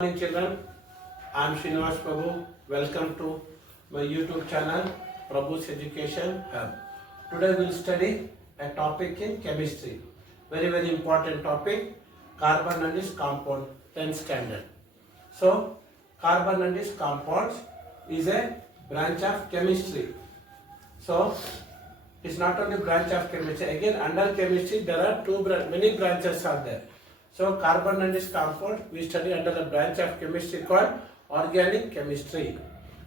Morning children, I am Srinivas Prabhu. Welcome to my YouTube channel Prabhu's Education Hub. Today we will study a topic in chemistry. Very important topic, carbon and its compound, 10th standard. So carbon and its compounds is a branch of chemistry. So it's not only branch of chemistry. Again, under chemistry there are many branches are there. So carbon and its compound we study under a branch of chemistry called organic chemistry.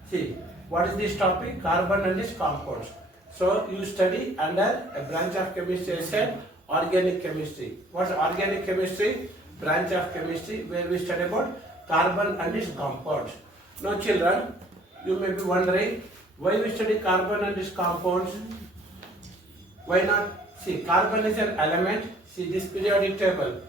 See, what is this topic? Carbon and its compounds. So you study under a branch of chemistry, I said organic chemistry. What's organic chemistry? Branch of chemistry where we study about carbon and its compounds. Now children, you may be wondering why we study carbon and its compounds. Why not? See, carbon is an element. See this periodic table.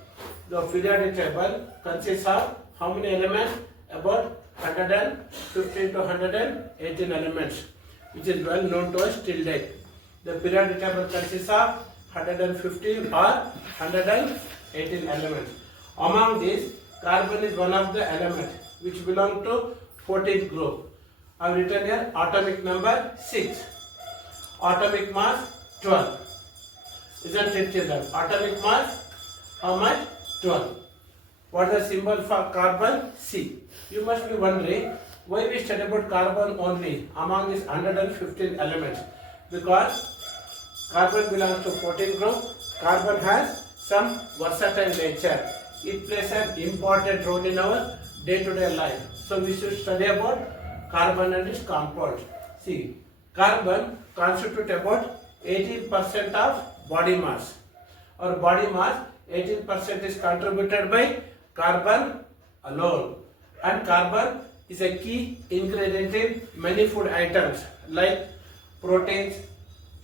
The periodic table consists of how many elements? About 115 to 118 elements, which is well known to us till date. The periodic table consists of 115 or 118 elements. Among these, carbon is one of the elements which belong to 14th group. I have written here atomic number 6, atomic mass 12. Isn't it children? Atomic mass how much? 12. What is the symbol for carbon? C. You must be wondering why we study about carbon only among these 115 elements. Because carbon belongs to 14th group. Carbon has some versatile nature. It plays an important role in our day-to-day life. So we should study about carbon and its compounds. See, carbon constitutes about 18% of body mass. Our body mass 18% is contributed by carbon alone, and carbon is a key ingredient in many food items like proteins,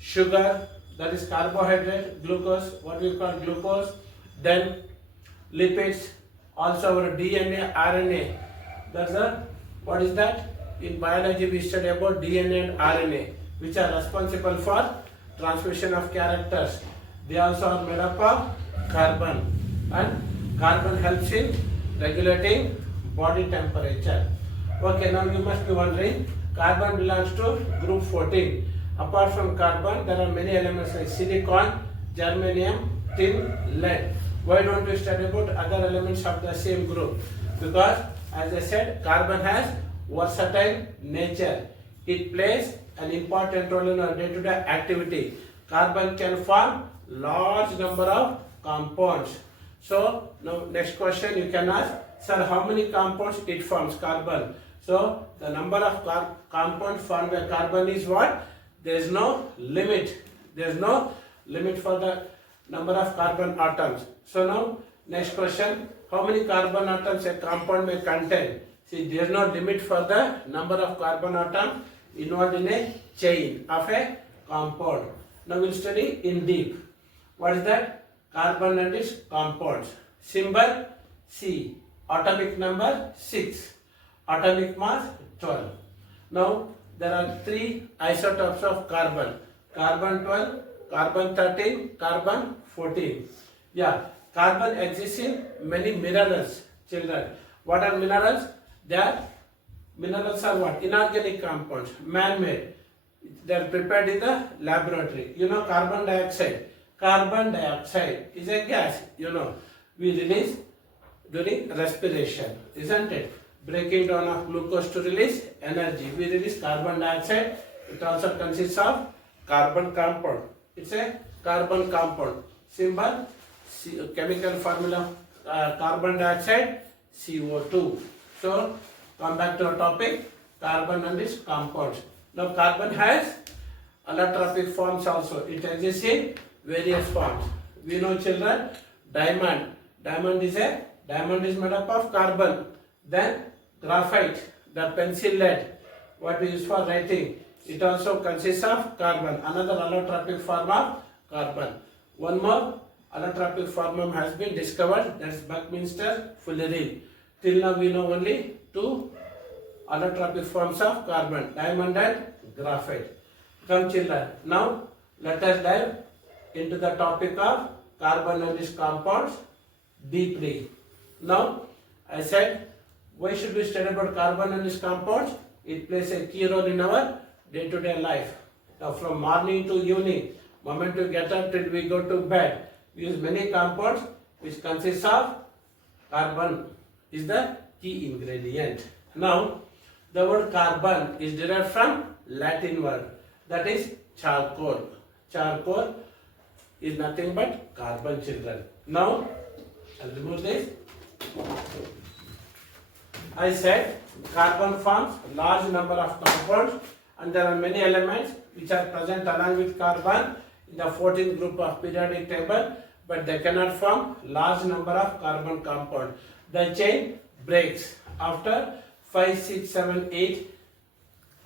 sugar, that is carbohydrate, glucose, what we call glucose, then lipids, also our DNA, RNA. That's what is that? In biology we study about DNA and RNA, which are responsible for transmission of characters. They also are made up of carbon, and carbon helps in regulating body temperature. Okay, now you must be wondering, carbon belongs to group 14. Apart from carbon, there are many elements like silicon, germanium, tin, lead. Why don't we study about other elements of the same group? Because as I said, carbon has versatile nature. It plays an important role in our day-to-day activity. Carbon can form large number of compounds. So now next question you can ask, sir, how many compounds it forms? Carbon. So the number of compounds formed by carbon is what? There is no limit. There is no limit for the number of carbon atoms. So now next question, how many carbon atoms a compound may contain? See, there is no limit for the number of carbon atoms involved in a chain of a compound. Now we will study in deep. What is that? Carbon and its compounds. Symbol C. Atomic number 6. Atomic mass 12. Now there are 3 isotopes of carbon. Carbon 12, carbon 13, carbon 14. Yeah, carbon exists in many minerals, children. What are minerals? Minerals are what? Inorganic compounds, man-made. They are prepared in the laboratory. You know carbon dioxide. Carbon dioxide is a gas, we release during respiration, isn't it? Breaking down of glucose to release energy. We release carbon dioxide. It also consists of carbon compound. It's a carbon compound. Symbol, chemical formula, carbon dioxide, CO2. So, come back to our topic, carbon and its compounds. Now, carbon has allotropic forms also. It exists in various forms. We know children, diamond. Diamond is made up of carbon. Then graphite, the pencil lead, what we use for writing. It also consists of carbon. Another allotropic form of carbon. One more allotropic form has been discovered. That is Buckminster fullerene. Till now we know only 2 allotropic forms of carbon, diamond and graphite. Come children, now let us dive into the topic of carbon and its compounds deeply. Now I said Why should we study about carbon and its compounds? It plays a key role in our day-to-day life. Now from morning to evening, moment we get up till we go to bed, we use many compounds which consists of carbon is the key ingredient. Now the word carbon is derived from Latin word, that is charcoal. Charcoal is nothing but carbon, children. Now I'll remove this. I said carbon forms large number of compounds and there are many elements which are present along with carbon in the 14th group of periodic table, but they cannot form large number of carbon compounds. The chain breaks after 5, 6, 7, 8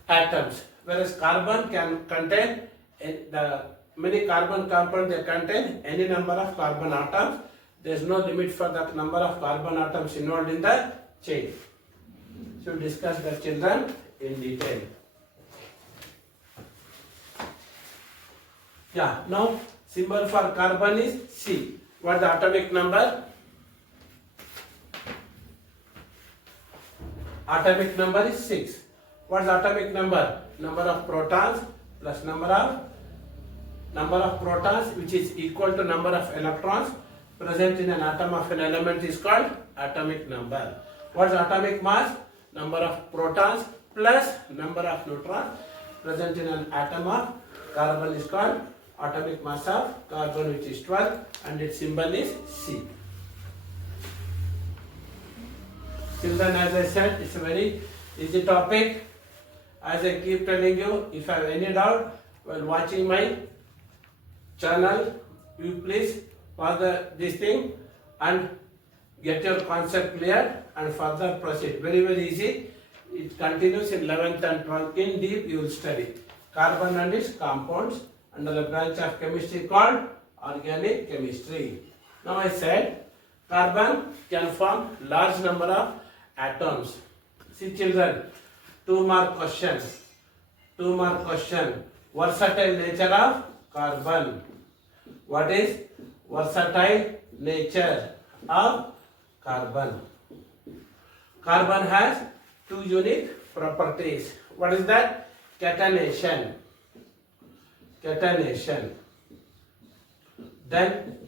atoms, whereas carbon can contain the many carbon compounds, they contain any number of carbon atoms. There is no limit for the number of carbon atoms involved in the chain. So discuss the children in detail. Yeah, now symbol for carbon is C. What is the atomic number? Atomic number is 6. What is the atomic number? Number of protons plus number of protons, which is equal to number of electrons present in an atom of an element, is called atomic number. What is atomic mass? Number of protons plus number of neutrons present in an atom of carbon is called atomic mass of carbon, which is 12, and its symbol is C. Children, as I said, it's a very easy topic. As I keep telling you, if I have any doubt while watching my channel, you please pause this thing and get your concept clear and further proceed. Very, very easy. It continues in 11th and 12th. In deep, you will study carbon and its compounds under the branch of chemistry called organic chemistry. Now I said carbon can form large number of atoms. See children, 2 mark question. Versatile nature of carbon. What is versatile nature of carbon? Carbon has 2 unique properties. What is that? Catenation. Then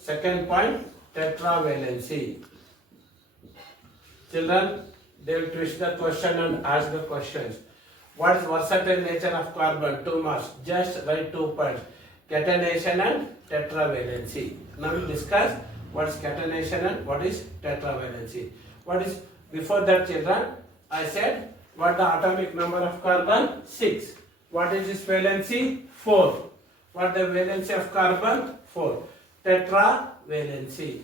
second point, tetravalency. Children, they will twist the question and ask the questions. What is versatile nature of carbon? 2 marks. Just write 2 points. Catenation and tetravalency. Now we discuss what is catenation and what is tetravalency. What is before that, children? I said what the atomic number of carbon? 6. What is its valency? 4. What the valency of carbon? 4. Tetravalency.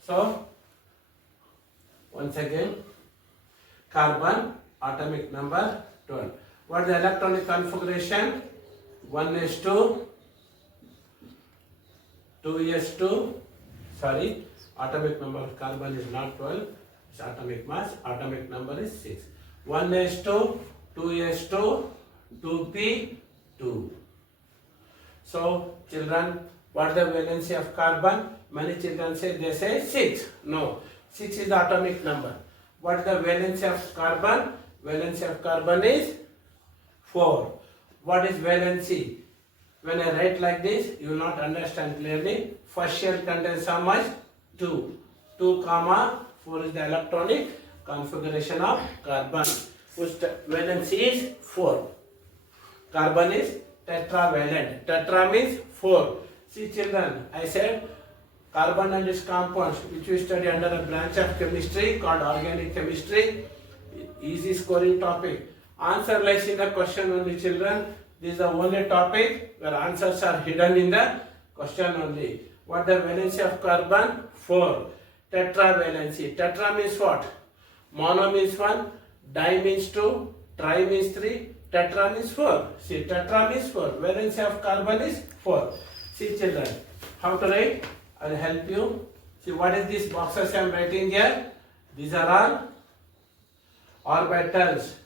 So once again, carbon atomic number 12. What is the electronic configuration? 1s2, 2s2. Sorry, atomic number of carbon is not 12. It's atomic mass. Atomic number is 6. 1s2, 2s2, 2p2. So children, what is the valency of carbon? Many children they say 6. No, 6 is the atomic number. What is the valency of carbon? Valency of carbon is 4. What is valency? When I write like this, you will not understand clearly. First shell contains how much? 2. 2 comma 4 is the electronic configuration of carbon, whose valency is 4. Carbon is tetravalent. Tetra means 4. See children, I said carbon and its compounds, which we study under a branch of chemistry called organic chemistry. Easy scoring topic. Answer lies in the question only, children. This is the only topic where answers are hidden in the question only. What the valency of carbon? 4. Tetravalency. Tetra means what? Mono means 1, di means 2, tri means 3, tetra means 4. See, tetra means 4. Valency of carbon is 4. See children, how to write? I will help you. See, what is these boxes I am writing here? These are all orbitals.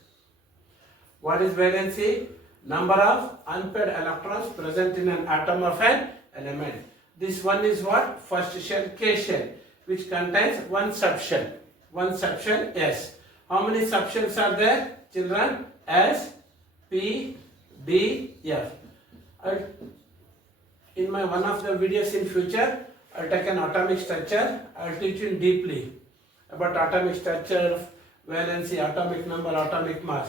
What is valency? Number of unpaired electrons present in an atom of an element. This one is what? First shell, K shell, which contains one subshell. One subshell, S. How many subshells are there, children? S, P, D, F. In my one of the videos in future, I'll take an atomic structure. I'll teach you deeply about atomic structure, valency, atomic number, atomic mass.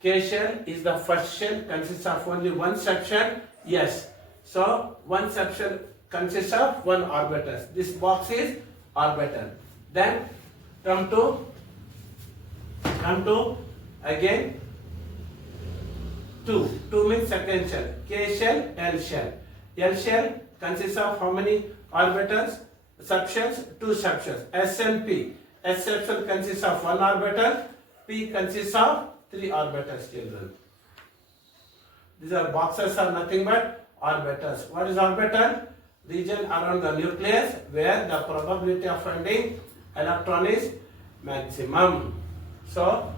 K shell is the first shell, consists of only one subshell. Yes. So one subshell consists of one orbital. This box is orbital. Then come to again 2. 2 means second shell. K shell, L shell. L shell consists of how many orbitals? Subshells, 2 subshells. S and P. S subshell consists of 1 orbital. P consists of 3 orbitals, children. These are boxes are nothing but orbitals. What is orbital? Region around the nucleus where the probability of finding electron is maximum. So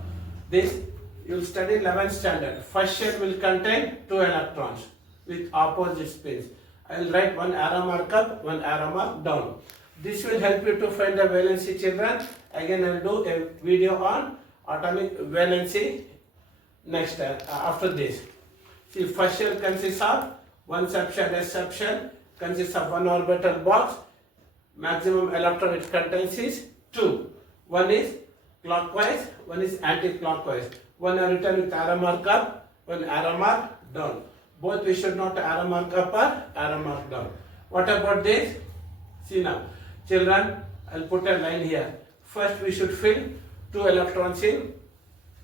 this you will study 11th standard. First shell will contain 2 electrons with opposite spins. I will write one arrow mark up, one arrow mark down. This will help you to find the valency, children. Again, I will do a video on atomic valency next after this. See, first shell consists of one subshell, S subshell, consists of one orbital box. Maximum electron it contains is 2. One is clockwise, one is anti-clockwise. One are written with arrow mark up, one arrow mark down. Both we should not arrow mark up or arrow mark down. What about this? See now, children, I'll put a line here. First we should fill 2 electrons in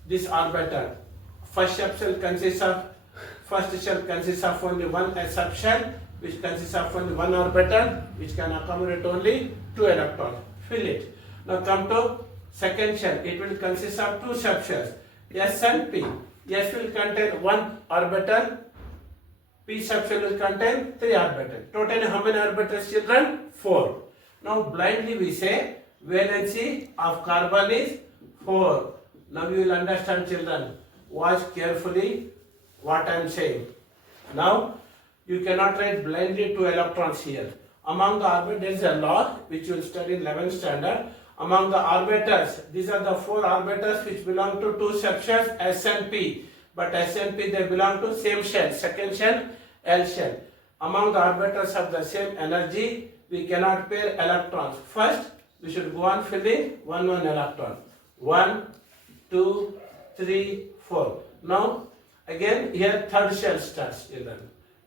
this orbital. First shell consists of only one subshell, which consists of only one orbital, which can accommodate only 2 electrons. Fill it. Now come to second shell. It will consist of 2 subshells, S and P. S will contain 1 orbital. P subshell will contain 3 orbitals. Total how many orbitals, children? 4. Now blindly we say valency of carbon is 4. Now you will understand, children. Watch carefully what I am saying. Now you cannot write blindly 2 electrons here. Among the orbitals there is a law which you will study in 11th standard. Among the orbitals, these are the 4 orbitals which belong to 2 subshells, S and P. But S and P they belong to same shell, second shell, L shell. Among the orbitals of the same energy, we cannot pair electrons. First, we should go on filling one electron. 1, 2, 3, 4. Now, again here third shell starts, children.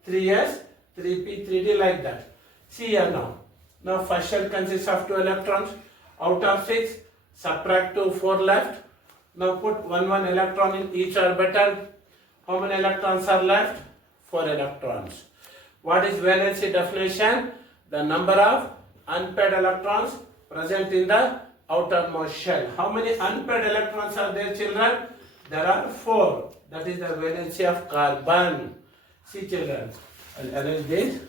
3s, 3p, 3d like that. See here now. Now first shell consists of 2 electrons. Out of 6, subtract 2, 4 left. Now put one electron in each orbital. How many electrons are left? 4 electrons. What is valency definition? The number of unpaired electrons present in the outermost shell. How many unpaired electrons are there, children? There are 4. That is the valency of carbon. See, children, I'll arrange this.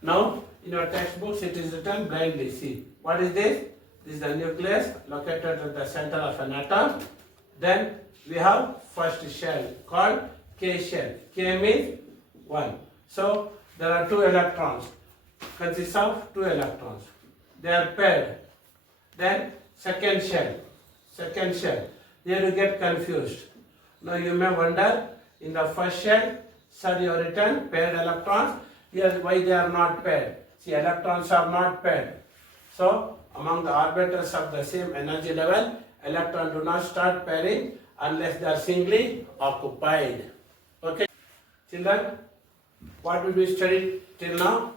Now, in your textbooks, it is written blindly. See, what is this? This is the nucleus located at the center of an atom. Then we have first shell called K shell. K means 1. So there are 2 electrons. Consists of 2 electrons. They are paired. Then second shell. Here you get confused. Now you may wonder, in the first shell, sir, you have written paired electrons. Here why they are not paired? See, electrons are not paired. So among the orbitals of the same energy level, electrons do not start pairing unless they are singly occupied. Okay, children, what did we study till now?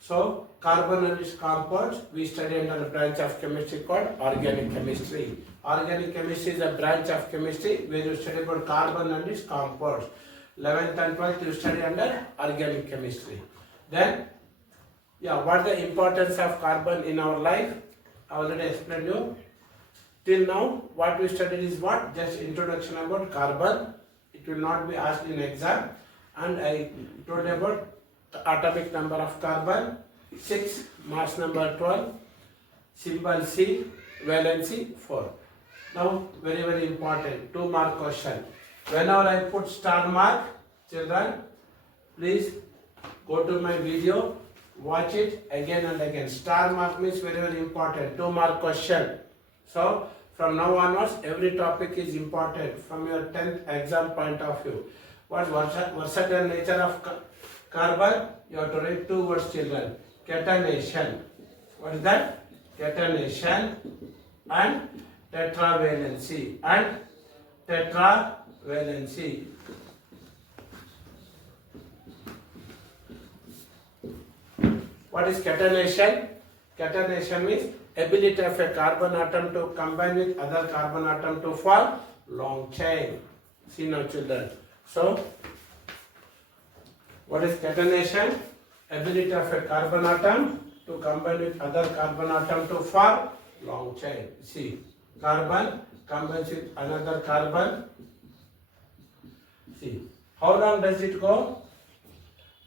So carbon and its compounds we study under a branch of chemistry called organic chemistry. Organic chemistry is a branch of chemistry where you study about carbon and its compounds. 11th and 12th you study under organic chemistry. Then, what the importance of carbon in our life? I already explained you. Till now, what we studied is what? Just introduction about carbon. It will not be asked in exam. And I told you about the atomic number of carbon, 6, mass number 12, symbol C, valency 4. Now, very important, 2 mark question. Whenever I put star mark, children, please Go to my video, watch it again and again. Star mark means very, very important. 2-mark question. So, from now onwards, every topic is important from your 10th exam point of view. What versatile nature of carbon? You have to write 2 words, children. Catenation. What is that? Catenation and tetravalency. And tetravalency. What is catenation? Catenation means ability of a carbon atom to combine with other carbon atom to form long chain. See now, children. So, what is catenation? Ability of a carbon atom to combine with other carbon atom to form long chain. See, carbon combines with another carbon. See, how long does it go?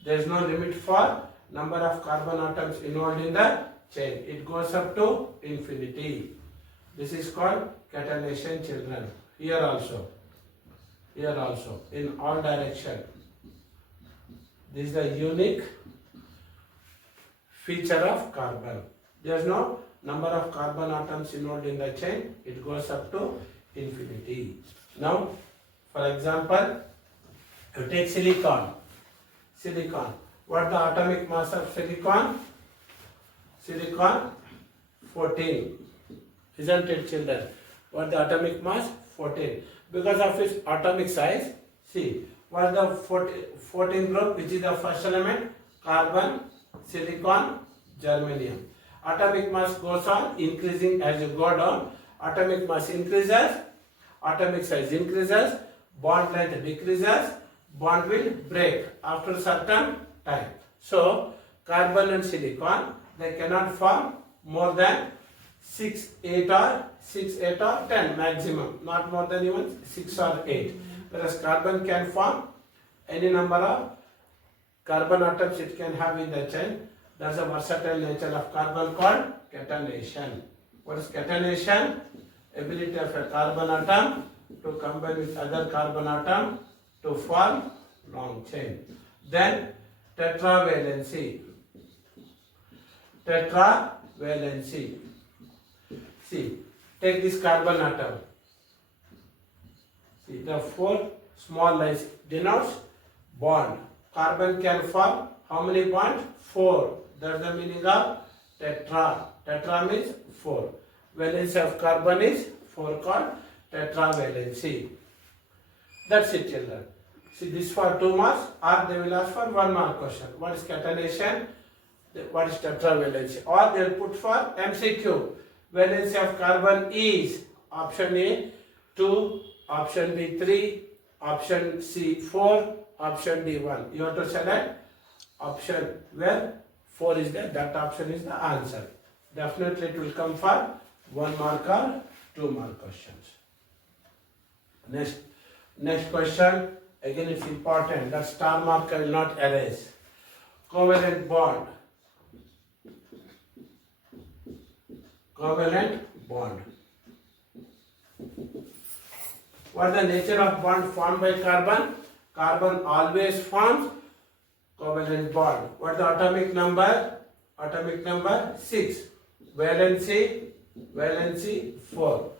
There is no limit for number of carbon atoms involved in the chain. It goes up to infinity. This is called catenation, children. Here also, in all direction. This is the unique feature of carbon. There is no number of carbon atoms involved in the chain. It goes up to infinity. Now, for example, you take silicon. What the atomic mass of silicon? Silicon 14. Isn't it, children? What the atomic mass? 14. Because of its atomic size, see, what the 14 group, which is the first element? Carbon, silicon, germanium. Atomic mass goes on increasing as you go down. Atomic mass increases, atomic size increases, bond length decreases, bond will break after a certain time. So, carbon and silicon, they cannot form more than 6, 8 or 10 maximum, not more than even 6 or 8. Whereas carbon can form any number of carbon atoms it can have in the chain. That's the versatile nature of carbon called catenation. What is catenation? Ability of a carbon atom to combine with other carbon atom to form long chain. Then tetravalency. See, take this carbon atom. See, the 4 small lines denotes bond. Carbon can form how many bonds? 4. That's the meaning of tetra. Tetra means 4. Valency of carbon is 4, called tetravalency. That's it, children. See, this for 2 marks, or they will ask for 1 mark question. What is catenation? What is tetravalency? Or they will put for MCQ. Valency of carbon is option A 2, option B 3, option C 4, option D 1. You have to select option where 4 is there. That option is the answer. Definitely it will come for 1 mark or 2 mark questions. Next question. Again, it's important. That star mark I will not erase. Covalent bond. What is the nature of bond formed by carbon? Carbon always forms covalent bond. What is the atomic number? Atomic number 6. Valency 4.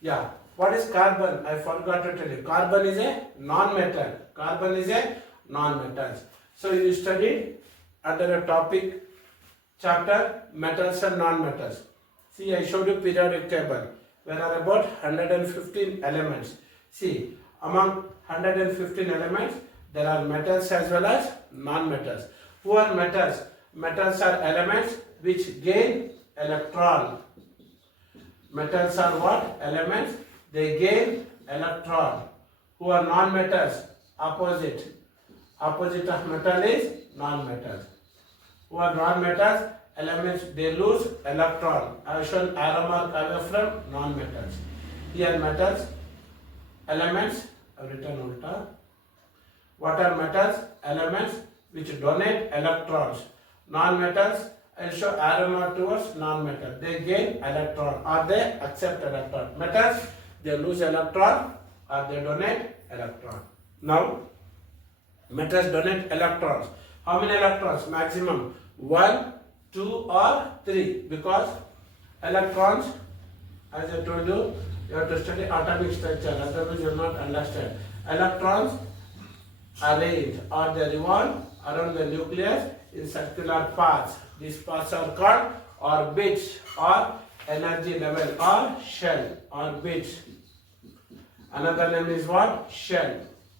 Yeah. What is carbon? I forgot to tell you. Carbon is a non-metal. So you studied under a topic chapter metals and non-metals. See, I showed you periodic table. There are about 115 elements. See, among 115 elements, there are metals as well as non-metals. Who are metals? Metals are elements which gain electron. Metals are what? Elements. They gain electron. Who are non-metals? Opposite. Opposite of metal is non-metals. Who are non-metals? Elements, they lose electron. I have shown arrow mark away from non-metals. Here metals, elements, I have written ulta. What are metals? Elements which donate electrons. Non-metals, I will show arrow mark towards non-metal. They gain electron or they accept electron. Metals, they lose electron or they donate electron. Now, metals donate electrons. How many electrons? Maximum 1, 2 or 3. Because electrons, as I told you, you have to study atomic structure, otherwise you will not understand. Electrons arrange or they revolve around the nucleus in circular paths. These paths are called orbits or energy level or shell. Orbits. Another name is what? Shell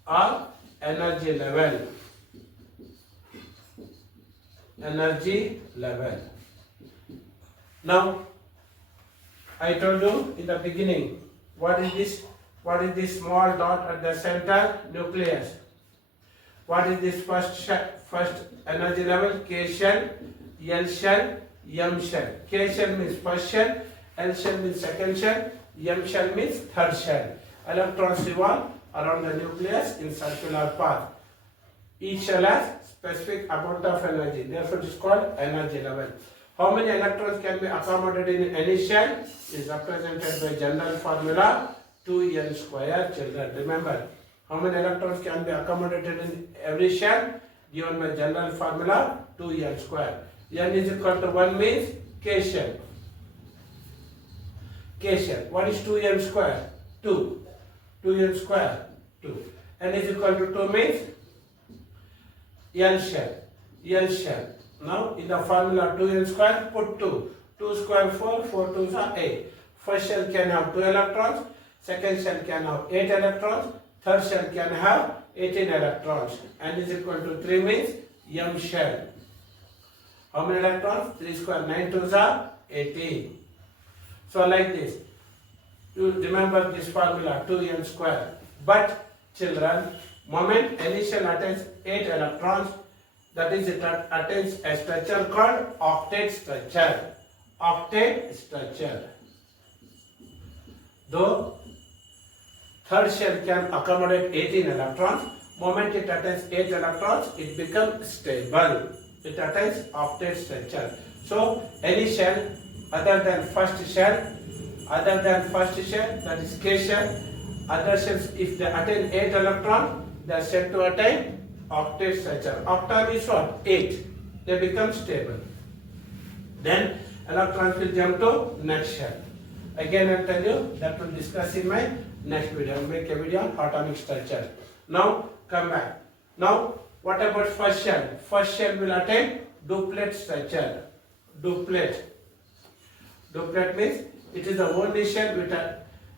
or energy level. Energy level. Now, I told you in the beginning, what is this? What is this small dot at the center? Nucleus. What is this first energy level? K shell, L shell, M shell. K shell means first shell, L shell means second shell, M shell means third shell. Electrons revolve around the nucleus in circular path. Each shell has specific amount of energy. Therefore, it is called energy level. How many electrons can be accommodated in any shell is represented by general formula 2n square. Children, remember, how many electrons can be accommodated in every shell given by general formula 2n square. N is equal to 1 means K shell. K shell. What is 2n square? 2. 2n square 2. N is equal to 2 means L shell. L shell. Now in the formula 2n square, put 2. 2 square 4, 4 2s are 8. First shell can have 2 electrons, second shell can have 8 electrons, third shell can have 18 electrons. N is equal to 3 means M shell. How many electrons? 3 square 9 2s are 18. So like this, you remember this formula 2n square. But children, moment any shell attains 8 electrons, that is, it attains a structure called octet structure. Octet structure. Though third shell can accommodate 18 electrons, moment it attains 8 electrons, it becomes stable. It attains octet structure. So any shell other than first shell, that is K shell, other shells, if they attain 8 electrons, they are said to attain octet structure. Octal is what? 8. They become stable. Then electrons will jump to next shell. Again I tell you that will discuss in my next video. I will make a video on atomic structure. Now come back. Now what about first shell? First shell will attain duplet structure. Duplet. Duplet means it is the only shell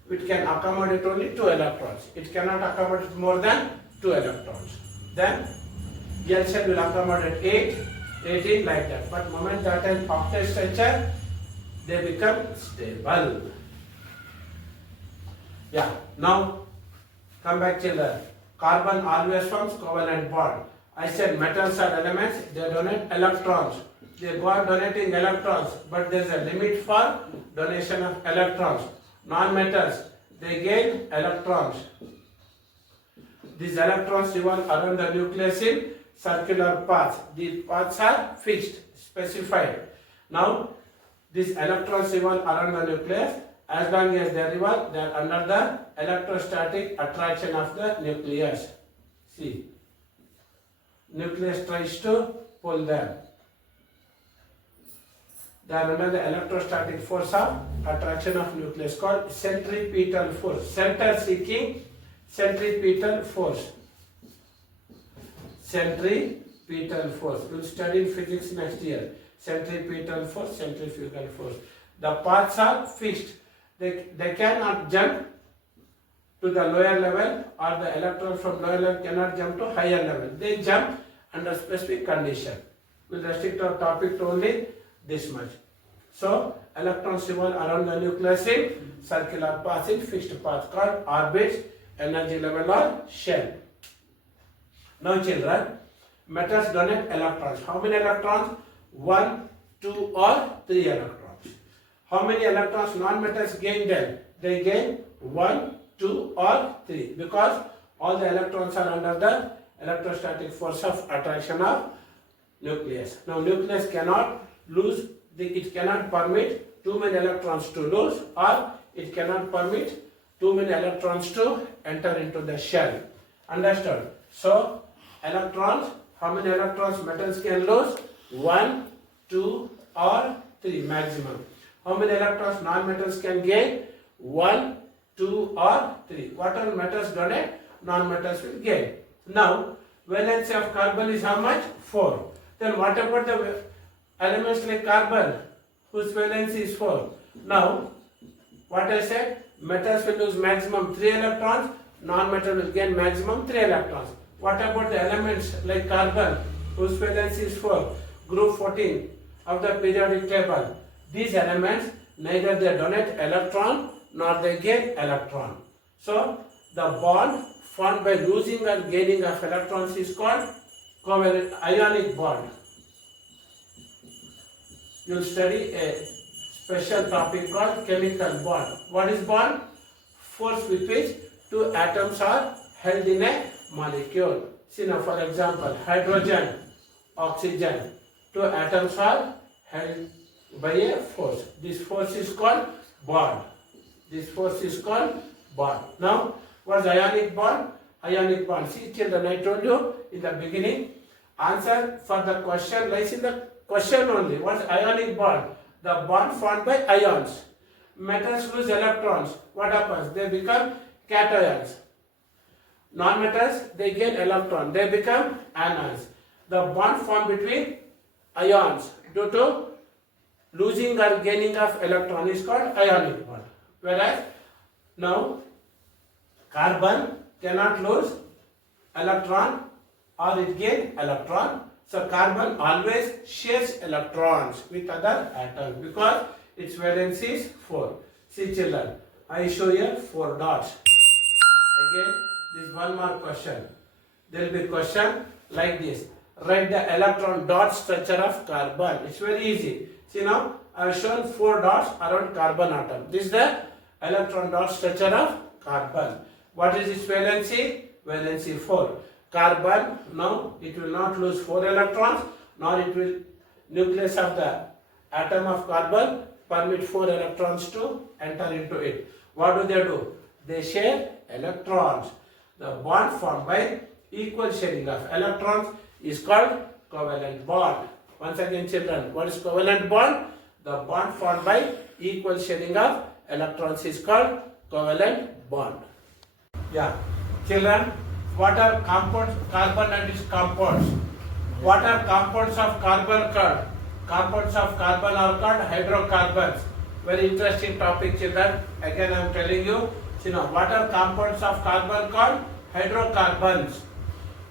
which can accommodate only 2 electrons. It cannot accommodate more than 2 electrons. Then L shell will accommodate 8, 18 like that. But moment that an octet structure, they become stable. Yeah. Now come back children. Carbon always forms covalent bond. I said metals are elements, they donate electrons. They go on donating electrons, but there is a limit for donation of electrons. Non-metals, they gain electrons. These electrons revolve around the nucleus in circular paths. These paths are fixed, specified. Now, these electrons revolve around the nucleus. As long as they revolve, they are under the electrostatic attraction of the nucleus. See, nucleus tries to pull them. They are under the electrostatic force of attraction of nucleus called centripetal force. Center seeking centripetal force. Centripetal force. We will study in physics next year. Centripetal force, centrifugal force. The paths are fixed. They cannot jump to the lower level, or the electron from lower level cannot jump to higher level. They jump under specific condition. We will restrict our topic to only this much. So, electrons revolve around the nucleus in circular paths in fixed path called orbits, energy level or shell. Now children, metals donate electrons. How many electrons? 1, 2 or 3 electrons. How many electrons non-metals gain then? They gain 1, 2 or 3 because all the electrons are under the electrostatic force of attraction of nucleus. Now nucleus cannot lose, it cannot permit too many electrons to lose, or it cannot permit too many electrons to enter into the shell. Understood? So electrons how many electrons metals can lose? 1, 2 or 3 maximum. How many electrons non-metals can gain? 1, 2 or 3. Whatever metals donate, non-metals will gain. Now, valency of carbon is how much? 4. Then what about the elements like carbon, whose valency is 4? Now, what I said, metals will lose maximum 3 electrons, non-metal will gain maximum 3 electrons. What about the elements like carbon, whose valency is 4? Group 14 of the periodic table. These elements, neither they donate electron nor they gain electron. So, the bond formed by losing or gaining of electrons is called covalent ionic bond. You will study a special topic called chemical bond. What is bond? Force with which two atoms are held in a molecule. See now, for example, hydrogen, oxygen. Two atoms are held by a force. This force is called bond. This force is called bond. Now, what is ionic bond? Ionic bond. See children, I told you in the beginning, answer for the question lies in the question only. What is ionic bond? The bond formed by ions. Metals lose electrons. What happens? They become cations. Non-metals, they gain electron. They become anions. The bond formed between ions due to losing or gaining of electron is called ionic bond. Whereas now carbon cannot lose electron or it gain electron. So carbon always shares electrons with other atoms because its valency is 4. See children, I show here 4 dots. Again, this one more question. There will be question like this. Write the electron dot structure of carbon. It's very easy. See now, I have shown 4 dots around carbon atom. This is the electron dot structure of carbon. What is its valency? Valency 4. Carbon, now it will not lose 4 electrons, nor it will, nucleus of the atom of carbon permit 4 electrons to enter into it. What do? They share electrons. The bond formed by equal sharing of electrons is called covalent bond. Once again children, what is covalent bond? The bond formed by equal sharing of electrons is called covalent bond. Yeah, children, what are compounds? Carbon and its compounds. What are compounds of carbon called? Compounds of carbon are called hydrocarbons. Very interesting topic children. Again I am telling you. See now, what are compounds of carbon called? Hydrocarbons.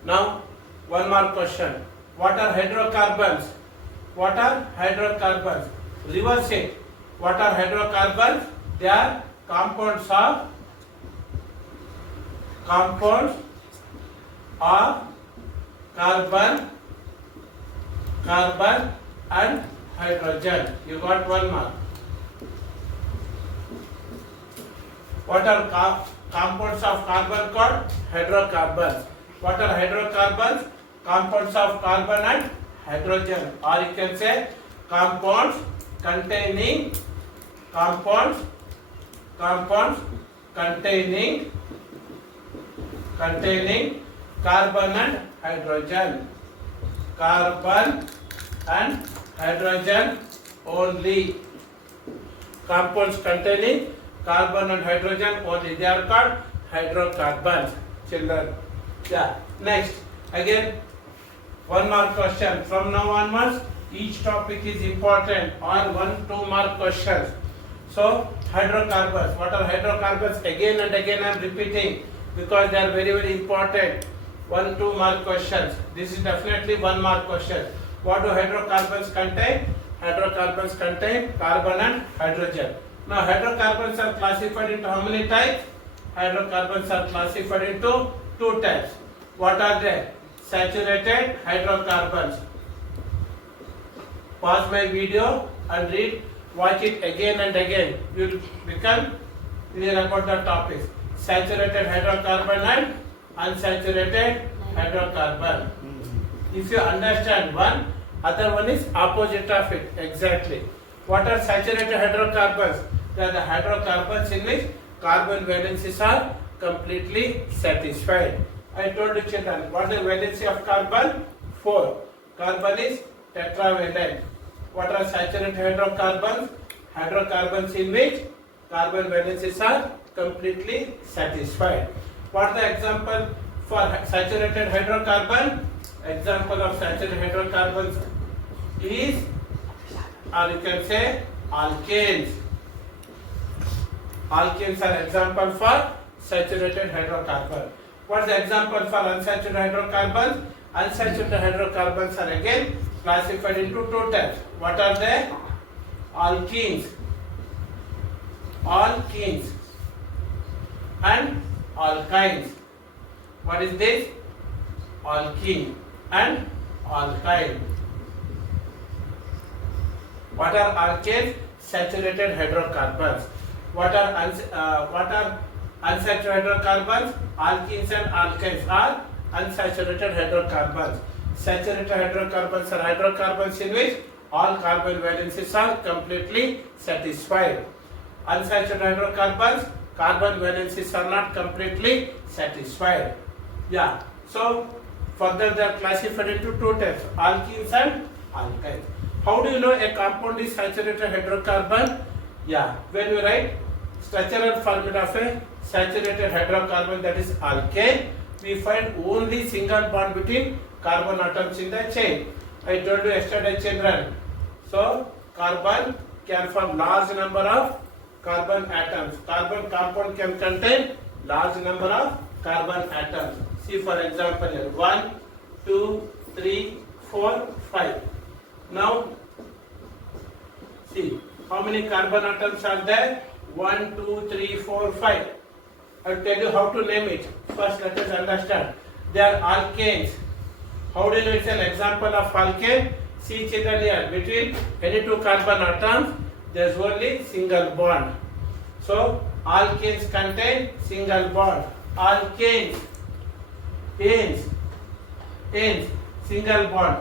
Now, one more question. What are hydrocarbons? What are hydrocarbons? Reverse it. What are hydrocarbons? They are compounds of carbon, and hydrogen. You got one mark. What are compounds of carbon called? Hydrocarbons. What are hydrocarbons? Compounds of carbon and hydrogen. Or you can say compounds containing carbon and hydrogen. Carbon and hydrogen only. Compounds containing carbon and hydrogen only. They are called hydrocarbons. Children. Yeah. Next. Again, one more question. From now onwards, each topic is important, or 1-2 mark questions. So, hydrocarbons. What are hydrocarbons? Again and again I am repeating because they are very, very important. 1-2 mark questions. This is definitely 1 mark question. What do hydrocarbons contain? Hydrocarbons contain carbon and hydrogen. Now, hydrocarbons are classified into how many types? Hydrocarbons are classified into 2 types. What are they? Saturated hydrocarbons. Pause my video and read, watch it again and again. You will become clear about the topics. Saturated hydrocarbon and unsaturated hydrocarbon. If you understand one, other one is opposite of it. Exactly. What are saturated hydrocarbons? They are the hydrocarbons in which carbon valencies are completely satisfied. I told you children, what is the valency of carbon? 4. Carbon is tetravalent. What are saturated hydrocarbons? Hydrocarbons in which carbon valencies are completely satisfied. What are the example for saturated hydrocarbon? Example of saturated hydrocarbons is, or you can say, alkanes. Alkanes are example for saturated hydrocarbon. What is the example for unsaturated hydrocarbons? Unsaturated hydrocarbons are again classified into two types. What are they? Alkenes. Alkenes and alkynes. What is this? Alkene and alkyne. What are alkanes? Saturated hydrocarbons. What are unsaturated hydrocarbons? Alkenes and alkynes are unsaturated hydrocarbons. Saturated hydrocarbons are hydrocarbons in which all carbon valencies are completely satisfied. Unsaturated hydrocarbons, carbon valencies are not completely satisfied. Yeah. So further they are classified into two types, alkenes and alkynes. How do you know a compound is saturated hydrocarbon? Yeah. When we write structural formula of a saturated hydrocarbon, that is alkane, we find only single bond between carbon atoms in the chain. I told you yesterday, children. So carbon can form large number of carbon atoms. Carbon compound can contain large number of carbon atoms. See for example here, 1, 2, 3, 4, 5. Now see how many carbon atoms are there? 1, 2, 3, 4, 5. I will tell you how to name it. First let us understand. They are alkanes. How do you know it's an example of alkane? See children here, between any two carbon atoms there is only single bond. So alkanes contain single bond. Alkanes, anes, single bond.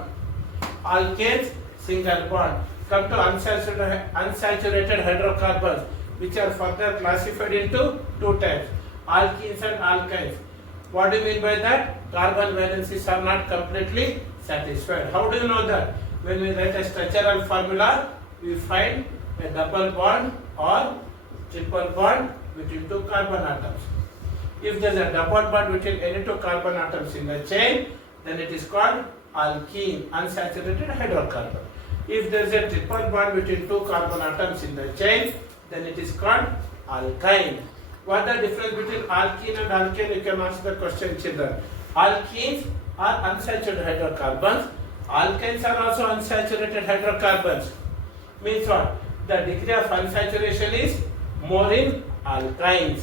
Alkanes, single bond. Come to unsaturated hydrocarbons, which are further classified into two types, alkenes and alkynes. What do you mean by that? Carbon valencies are not completely satisfied. How do you know that? When we write a structural formula, we find a double bond or triple bond between two carbon atoms. If there is a double bond between any two carbon atoms in the chain, then it is called alkene, unsaturated hydrocarbon. If there is a triple bond between two carbon atoms in the chain, then it is called alkyne. What is the difference between alkene and alkane? You can answer the question, children. Alkenes are unsaturated hydrocarbons. Alkynes are also unsaturated hydrocarbons. Means what? The degree of unsaturation is more in alkynes.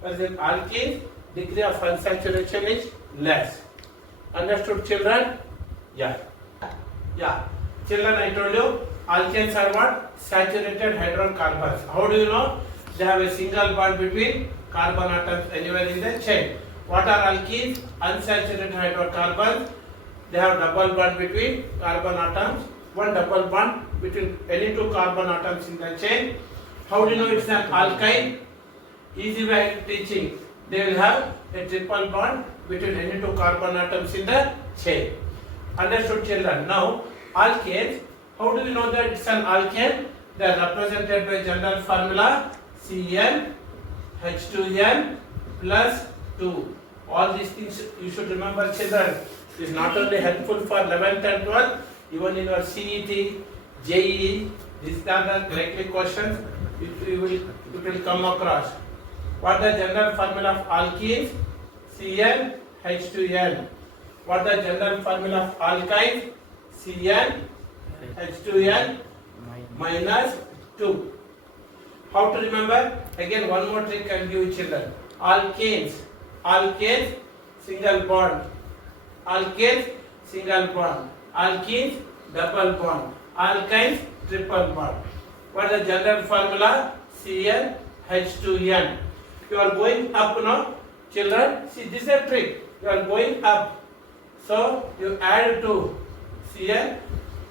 Whereas in alkenes, degree of unsaturation is less. Understood, children? Yeah. Children, I told you, alkanes are what? Saturated hydrocarbons. How do you know? They have a single bond between carbon atoms anywhere in the chain. What are alkenes? Unsaturated hydrocarbons. They have double bond between carbon atoms. One double bond between any two carbon atoms in the chain. How do you know it's an alkyne? Easy way of teaching. They will have a triple bond between any two carbon atoms in the chain. Understood, children? Now, alkanes. How do we know that it's an alkane? They are represented by general formula Cn H2n plus 2. All these things you should remember, children. It is not only helpful for 11th and 12th, even in your CET, JEE, these are the likely questions it will come across. What is the general formula of alkenes? Cn H2n. What is the general formula of alkynes? Cn H2n minus 2. How to remember? Again, one more trick I will give you, children. Alkanes, single bond. Alkanes, single bond. Alkenes, double bond. Alkynes, triple bond. What is the general formula? Cn H2n. You are going up now, children. See, this is a trick. You are going up. So, you add 2. Cn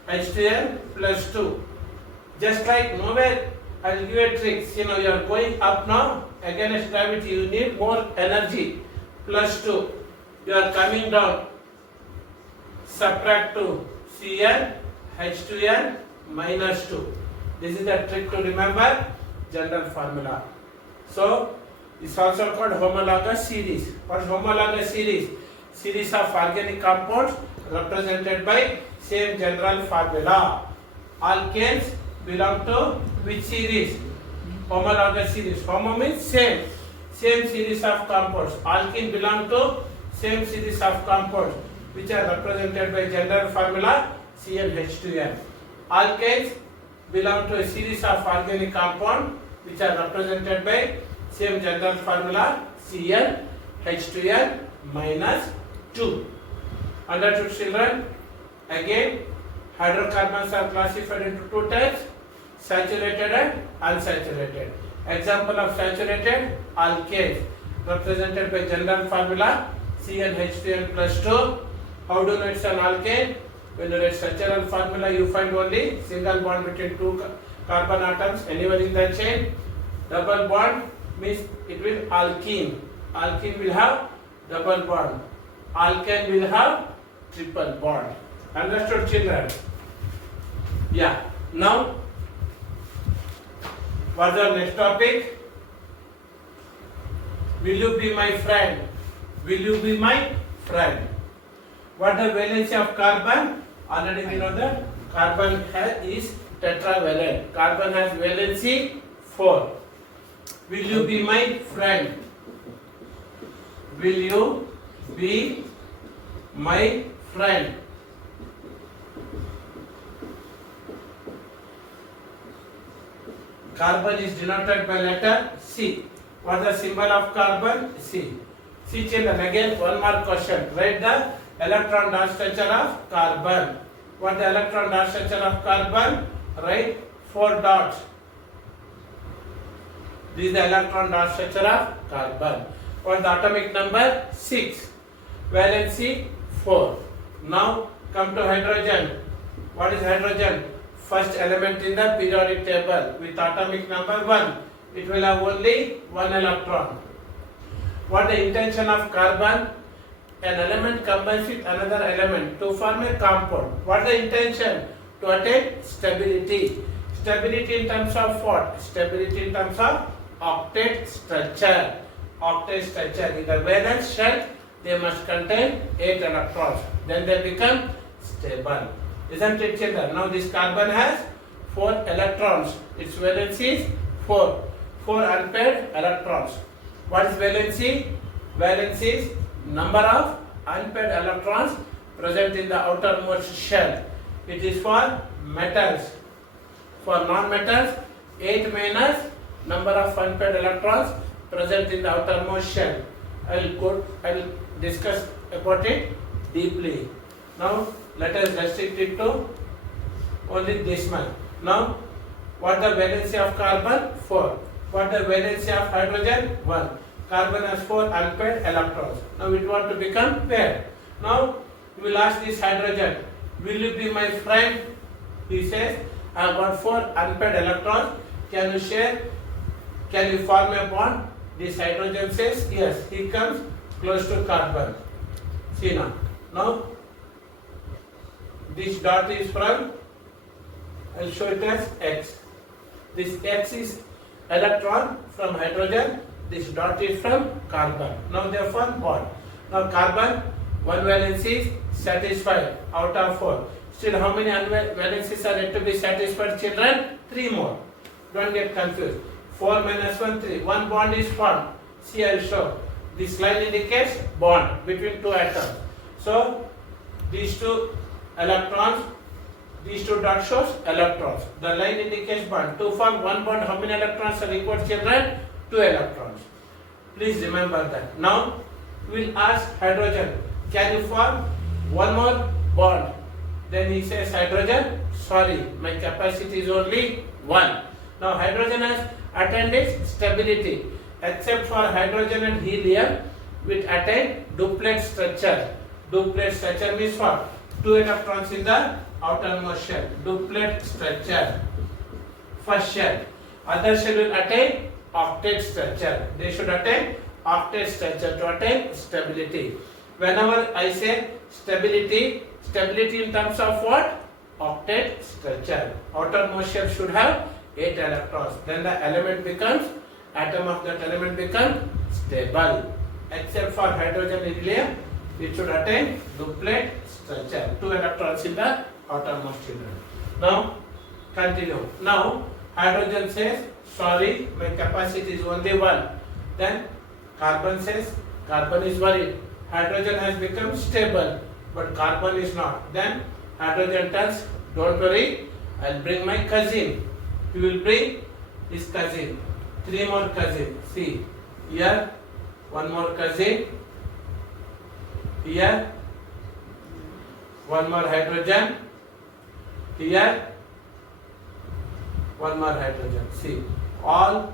H2n plus 2. Just like nowhere, I will give a trick. See, now you are going up now. Against gravity, you need more energy. Plus 2. You are coming down. subtract 2, Cl, H2n minus 2. This is the trick to remember general formula. So, it's also called homologous series. What is homologous series? Series of organic compounds represented by same general formula. Alkanes belong to which series? Homologous series. Homo means same. Same series of compounds. Alkene belong to same series of compounds which are represented by general formula CnH2n. Alkanes belong to a series of organic compounds which are represented by same general formula CnH2n minus 2. Understood, children? Again, hydrocarbons are classified into two types, saturated and unsaturated. Example of saturated, alkanes represented by general formula CnH2n plus 2. How do you know it's an alkane? When you write structural formula, you find only single bond between two carbon atoms anywhere in the chain. Double bond means it will alkene. Alkene will have double bond. Alkane will have triple bond. Understood, children? Yeah. Now, what's our next topic? Will you be my friend? Will you be my friend? What the valency of carbon? Already we know that carbon is tetravalent. Carbon has valency 4. Will you be my friend? Will you be my friend? Carbon is denoted by letter C. What is the symbol of carbon? C. See, children, again one more question. Write the electron dot structure of carbon. What the electron dot structure of carbon? Write 4 dots. This is the electron dot structure of carbon. What the atomic number? 6. Valency 4. Now come to hydrogen. What is hydrogen? First element in the periodic table with atomic number 1. It will have only 1 electron. What the intention of carbon? An element combines with another element to form a compound. What the intention? To attain stability. Stability in terms of what? Stability in terms of octet structure. Octet structure. In the valence shell, they must contain 8 electrons. Then they become stable. Isn't it, children? Now this carbon has 4 electrons. Its valency is 4. 4 unpaired electrons. What is valency? Valency is number of unpaired electrons present in the outermost shell. It is for metals. For non-metals, 8 minus number of unpaired electrons present in the outermost shell. I'll discuss about it deeply. Now let us restrict it to only this one. Now, what the valency of carbon? 4. What the valency of hydrogen? 1. Carbon has 4 unpaired electrons. Now it want to become paired. Now we will ask this hydrogen, will you be my friend? He says, I have got 4 unpaired electrons. Can you share? Can you form a bond? This hydrogen says yes. He comes close to carbon. See now. Now this dot is from, I'll show it as X. This X is electron from hydrogen. This dot is from carbon. Now they form bond. Now carbon, 1 valency is satisfied out of 4. Still how many valencies are yet to be satisfied, children? 3 more. Don't get confused. 4 minus 1, 3. 1 bond is formed. See, I'll show. This line indicates bond between 2 atoms. So these 2 electrons, these 2 dots shows electrons. The line indicates bond. To form 1 bond, how many electrons are required, children? 2 electrons. Please remember that. Now we will ask hydrogen, can you form 1 more bond? Then he says, hydrogen, sorry, my capacity is only 1. Now hydrogen has attained its stability. Except for hydrogen and helium, which attain duplet structure. Duplet structure means what? 2 electrons in the outermost shell. Duplet structure. First shell. Other shell will attain octet structure. They should attain octet structure to attain stability. Whenever I say stability, Stability in terms of what? Octet structure. Outermost shell should have 8 electrons. Then the element becomes, atom of that element becomes stable. Except for hydrogen and helium, it should attain duplet structure. 2 electrons in the outermost shell. Now, continue. Now, hydrogen says, sorry, my capacity is only 1. Then, carbon says, carbon is worried. Hydrogen has become stable, but carbon is not. Then, hydrogen tells, don't worry, I'll bring my cousin. He will bring his cousin. 3 more cousins. See, here, 1 more cousin. Here, 1 more hydrogen. Here, 1 more hydrogen. See, all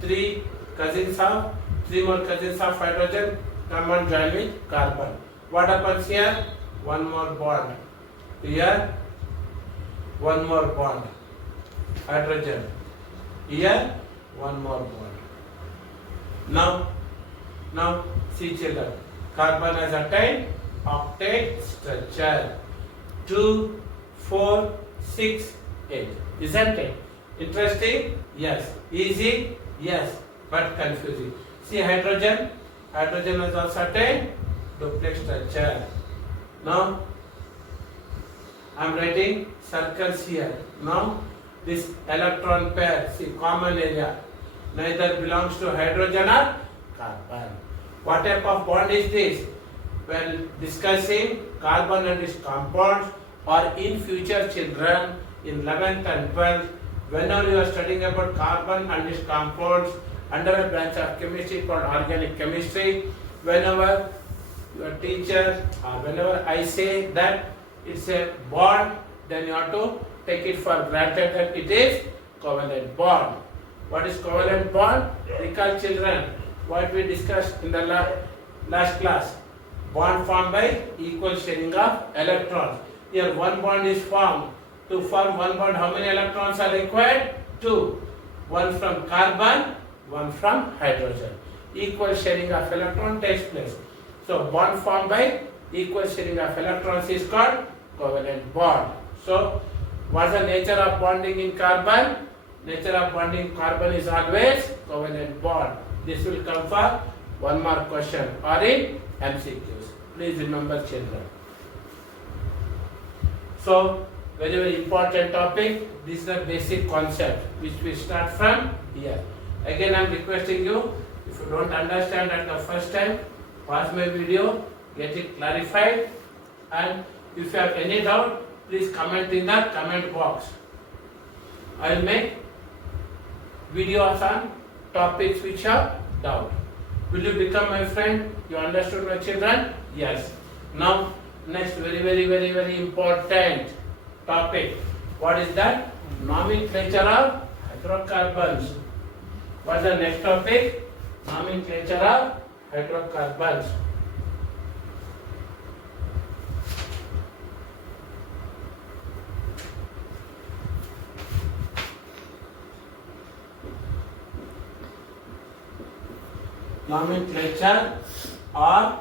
3 cousins of 3 more cousins of hydrogen come and join with carbon. What happens here? 1 more bond. Here, 1 more bond. Hydrogen. Here, 1 more bond. Now, see children. Carbon has attained octet structure. 2, 4, 6, 8. Isn't it? Interesting? Yes. Easy? Yes. But confusing. See hydrogen. Hydrogen has also attained duplex structure. Now, I am writing circles here. Now, this electron pair, see common area, neither belongs to hydrogen or carbon. What type of bond is this? When discussing carbon and its compounds, or in future children in 11th and 12th, whenever you are studying about carbon and its compounds under a branch of chemistry called organic chemistry, whenever your teacher or whenever I say that it's a bond, then you have to take it for granted that it is covalent bond. What is covalent bond? Recall children what we discussed in the last class. Bond formed by equal sharing of electrons. Here 1 bond is formed. To form 1 bond, how many electrons are required? 2. 1 from carbon, 1 from hydrogen. Equal sharing of electron takes place. So bond formed by equal sharing of electrons is called covalent bond. So what's the nature of bonding in carbon? Nature of bonding in carbon is always covalent bond. This will come for 1 mark question or in MCQs. Please remember children. So very very important topic. This is the basic concept which we start from here. Again I am requesting you, if you don't understand at the first time, pause my video, get it clarified, and if you have any doubt, please comment in the comment box. I will make videos on topics which have doubt. Will you become my friend? You understood my children? Yes. Now next very important topic. What is that? Nomenclature of hydrocarbons. What is the next topic? Nomenclature of hydrocarbons. Nomenclature or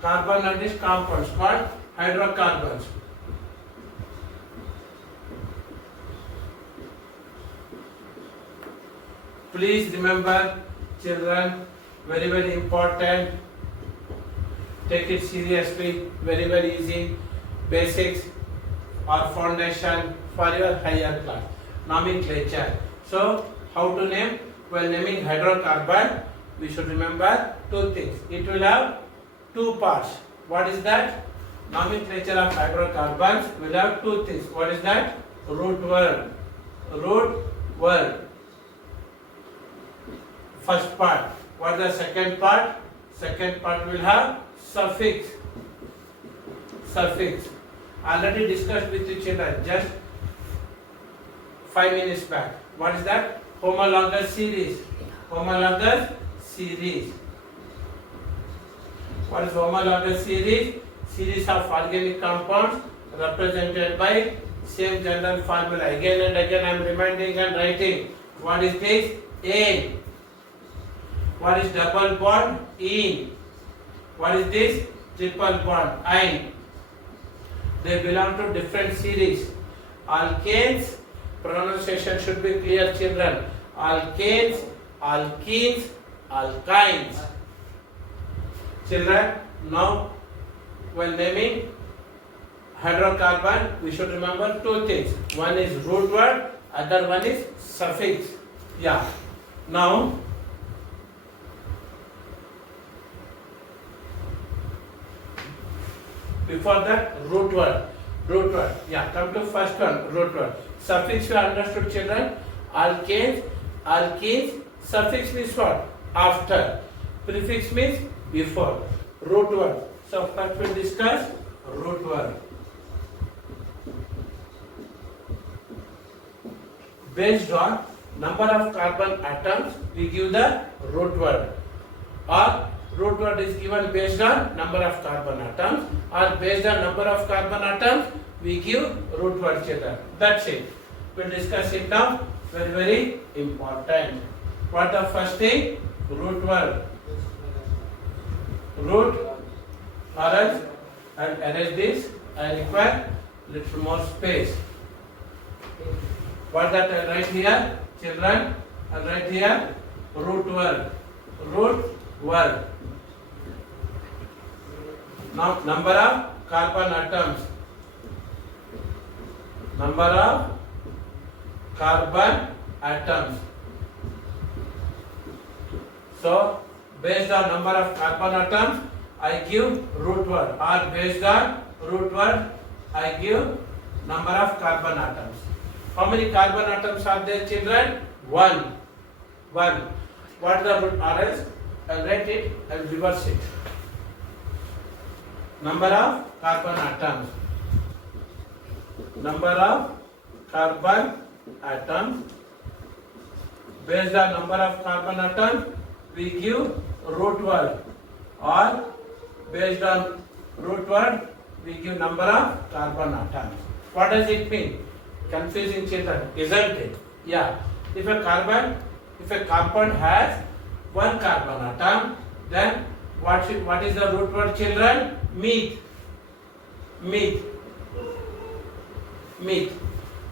carbon and its compounds called hydrocarbons. Please remember children, very important. Take it seriously, very easy. Basics or foundation for your higher class. Nomenclature. So how to name? While naming hydrocarbon, we should remember 2 things. It will have 2 parts. What is that? Nomenclature of hydrocarbons will have 2 things. What is that? Root word. Root word. First part. What is the second part? Second part will have suffix. Suffix. Already discussed with you children just 5 minutes back. What is that? Homologous series. Homologous series. What is homologous series? Series of organic compounds represented by same general formula. Again and again I am reminding and writing. What is this? Ane. What is double bond? Ene. What is this? Triple bond? Ine. They belong to different series. Alkanes, pronunciation should be clear, children. Alkanes, alkenes, alkynes. Children, now when naming hydrocarbon, we should remember two things. One is root word, other one is suffix. Yeah. Now, before that, root word. Root word. Yeah, come to first one, root word. Suffix you understood, children? Alkanes, alkenes. Suffix means what? After. Prefix means before. Root word. So first we'll discuss root word. Based on number of carbon atoms, we give the root word. Or root word is given based on number of carbon atoms, or based on number of carbon atoms, we give root word, children. That's it. We'll discuss it now. Very, very important. What the first thing? Root word. Root, orange, and erase this. I require little more space. What that I write here, children? I write here root word. Root word. Now number of carbon atoms. Number of carbon atoms. So based on number of carbon atoms, I give root word. Or based on root word, I give number of carbon atoms. How many carbon atoms are there, children? One. One. What is the root orange? I'll write it and reverse it. Number of carbon atoms. Number of carbon atoms. Based on number of carbon atoms, we give root word. Or based on root word, we give number of carbon atoms. What does it mean? Confusing, children, isn't it? Yeah. If a compound has one carbon atom, then what is the root word, children? Meth. Meth. Meth.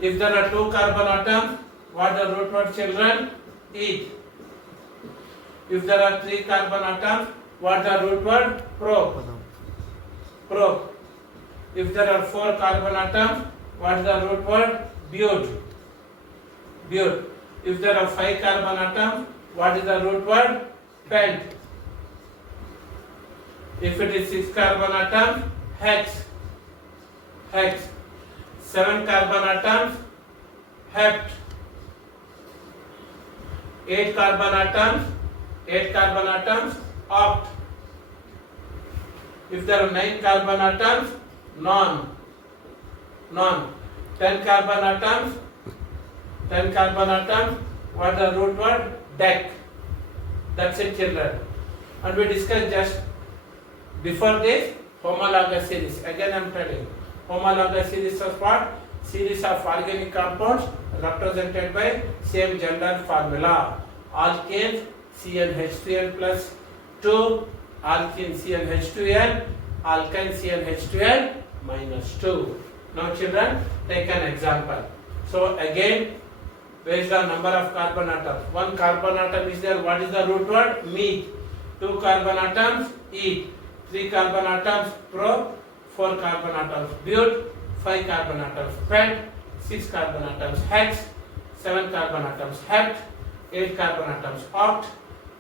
If there are two carbon atoms, what is the root word, children? Eth. If there are three carbon atoms, what is the root word? Prop. Prop. If there are four carbon atoms, what is the root word? But. But. If there are five carbon atoms, what is the root word? Pent. If it is six carbon atoms, hex. Hex. Seven carbon atoms, hept. Eight carbon atoms, oct. If there are nine carbon atoms, non. Non. 10 carbon atoms, what is the root word? Dec. That's it, children. And we discussed just before this homologous series. Again I am telling. Homologous series is what? Series of organic compounds represented by same gender formula. Alkanes CnH2n plus 2, alkene CnH2n, alkyne CnH2n minus 2. Now children, take an example. So again, based on number of carbon atoms, one carbon atom is there. What is the root word? Meth. Two carbon atoms, eth. Three carbon atoms, prop. Four carbon atoms, but. Five carbon atoms, pent. Six carbon atoms, hex. Seven carbon atoms, hept. Eight carbon atoms, oct.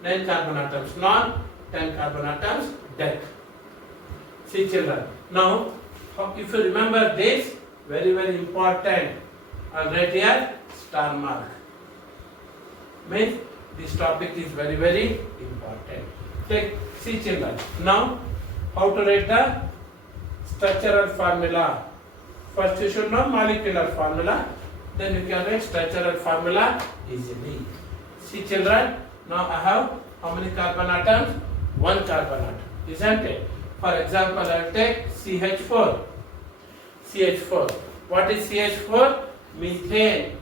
Nine carbon atoms, non. 10 carbon atoms, dec. See, children. Now, if you remember this, very, very important. I'll write here star mark. Means this topic is very, very important. See, children. Now, how to write the structural formula? First, you should know molecular formula. Then you can write structural formula easily. See, children. Now I have how many carbon atoms? One carbon atom, isn't it? For example, I will take CH4. CH4. What is CH4? Methane.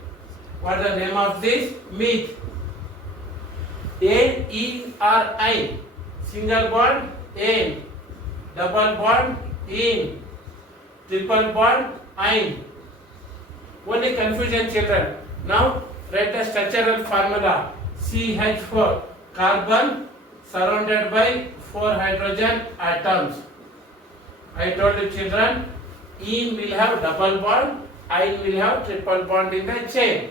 What is the name of this? Meth. N-E-R-I. Single bond, N. Double bond, in. triple bond, ine. Only confusion, children. Now write the structural formula. CH4, carbon surrounded by 4 hydrogen atoms. I told you, children, ene will have double bond, ine will have triple bond in the chain.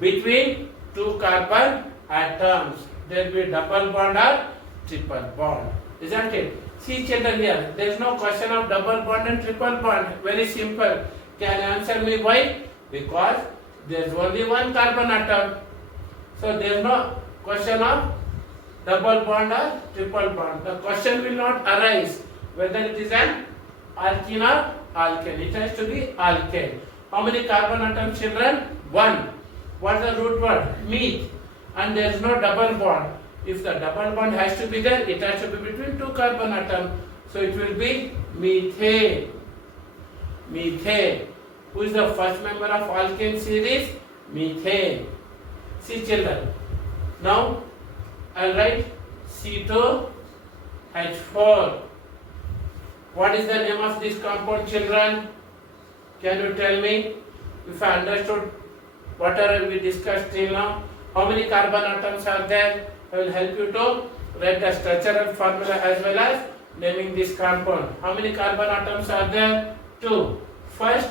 Between 2 carbon atoms, there will be double bond or triple bond. Isn't it? See, children, here, there is no question of double bond and triple bond. Very simple. Can you answer me why? Because there is only one carbon atom. So there is no question of double bond or triple bond. The question will not arise whether it is an alkene or alkane. It has to be alkane. How many carbon atoms, children? 1. What is the root word? Meth. And there is no double bond. If the double bond has to be there, it has to be between 2 carbon atoms. So it will be methane. Methane. Who is the first member of alkane series? Methane. See, children. Now I will write C2H4. What is the name of this compound, children? Can you tell me? If I understood whatever we discussed till now, how many carbon atoms are there? I will help you to write the structural formula as well as naming this compound. How many carbon atoms are there? 2. First,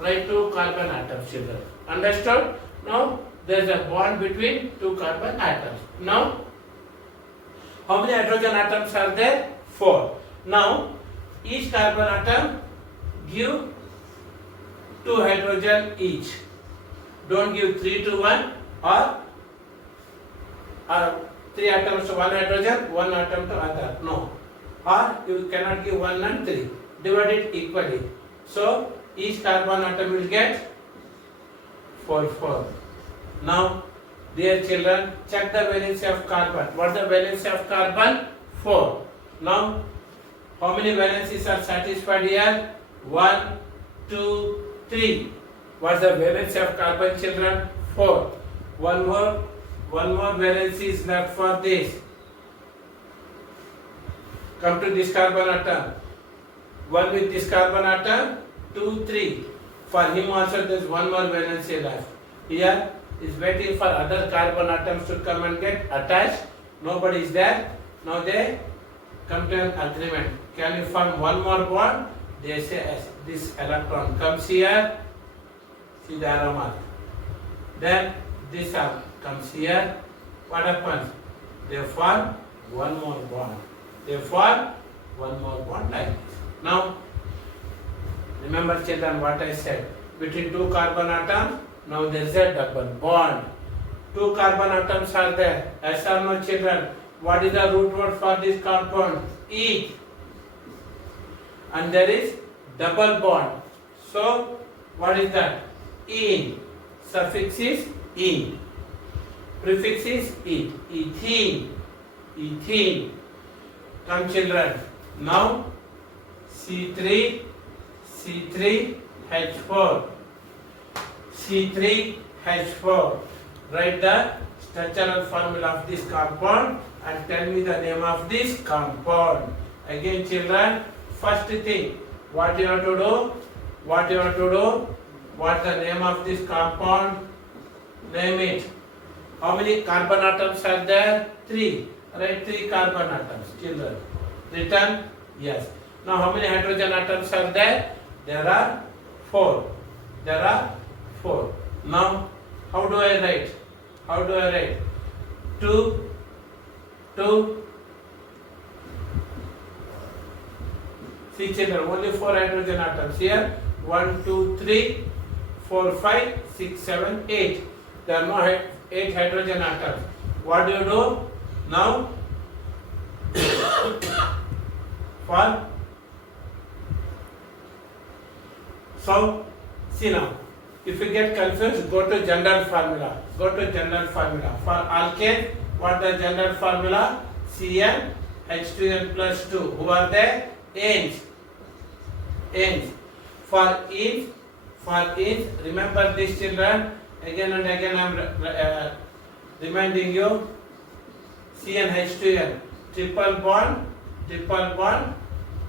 write 2 carbon atoms, children. Understood? Now, there is a bond between 2 carbon atoms. Now, how many hydrogen atoms are there? 4. Now, each carbon atom give 2 hydrogen each. Don't give 3 to 1 or 3 atoms to 1 hydrogen, 1 atom to other. No. Or you cannot give 1 and 3. Divide it equally. So each carbon atom will get 4. Now, dear children, check the valency of carbon. What is the valency of carbon? 4. Now, how many valencies are satisfied here? 1, 2, 3. What is the valency of carbon, children? 4. One more valency is left for this. Come to this carbon atom. 1 with this carbon atom, 2, 3. For him also there is one more valency left. Here is waiting for other carbon atoms to come and get attached. Nobody is there. Now they come to an agreement. Can you form one more bond? They say as this electron comes here. See the arrow mark. Then this arm comes here. What happens? They form one more bond. They form one more bond like this. Now, remember, children, what I said. Between 2 carbon atoms, now there is a double bond. 2 carbon atoms are there. Yes or no, children? What is the root word for this compound? E. And there is double bond. So, what is that? Ene. Suffix is ene. Prefix is ete. Ethene. Ethene. Come, children. Now, C3H4. C3H4. Write the structural formula of this compound and tell me the name of this compound. Again, children, first thing, what you have to do? What the name of this compound? Name it. How many carbon atoms are there? 3. Write 3 carbon atoms, children. Written? Yes. Now, how many hydrogen atoms are there? There are 4. There are 4. Now, how do I write? 2. See, children, only 4 hydrogen atoms here. 1, 2, 3, 4, 5, 6, 7, 8. There are no 8 hydrogen atoms. What do you do? Now, so, see now, if you get confused, go to general formula. For alkane, what the general formula? Cn, H2n plus 2. Who are they? Anes. For each, remember this, children. Again and again I am reminding you. Cn, H2n. Triple bond,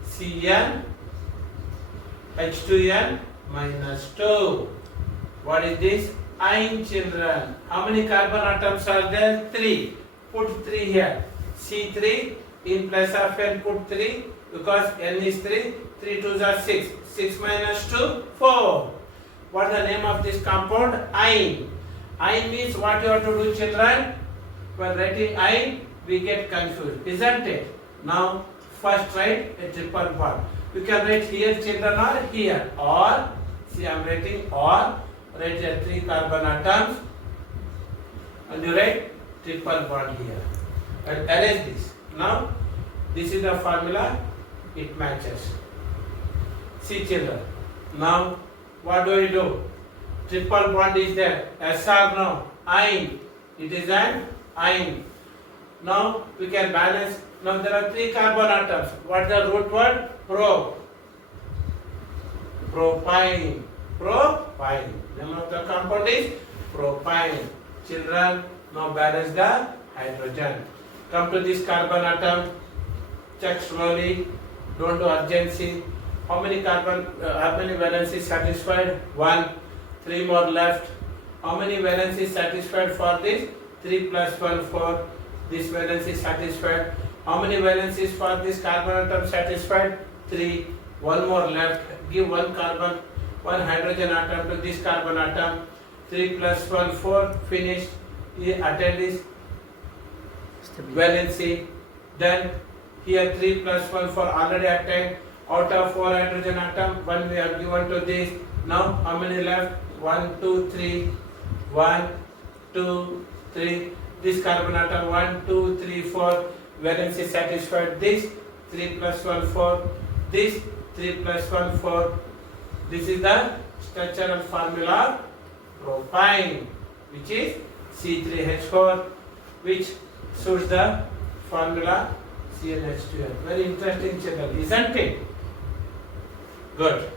Cn, H2N minus 2. What is this? Iron, children. How many carbon atoms are there? 3. Put 3 here. C3 in place of N put 3 because N is 3. 3 2s are 6. 6 minus 2, 4. What is the name of this compound? Iron. Iron means what you have to do, children? When writing iron, we get confused, isn't it? Now, first write a triple bond. You can write here, children, or here. Or, see, I am writing or. Write the 3 carbon atoms. And you write triple bond here. And arrange this. Now, this is the formula. It matches. See, children. Now, what do we do? Triple bond is there. Yes or no? Iron. It is an iron. Now we can balance. Now there are 3 carbon atoms. What is the root word? Pro. Propyne. Propyne. Name of the compound is propyne. Children, now balance the hydrogen. Come to this carbon atom. Check slowly. Don't do urgency. How many valencies satisfied? 1. 3 more left. How many valencies satisfied for this? 3 plus 1, 4. This valence is satisfied. How many valencies for this carbon atom satisfied? 3. 1 more left. Give 1 carbon, 1 hydrogen atom to this carbon atom. 3 plus 1, 4. Finished. Attend this valency. Then here 3 plus 1, 4 already attained. Out of 4 hydrogen atom, 1 we have given to this. Now how many left? 1, 2, 3. 1, 2, 3. This carbon atom 1, 2, 3, 4. Valence is satisfied. This 3 plus 1, 4. This 3 plus 1, 4. This is the structural formula propyne, which is C3H4, which suits the formula CnH2n. Very interesting, children, isn't it? Good.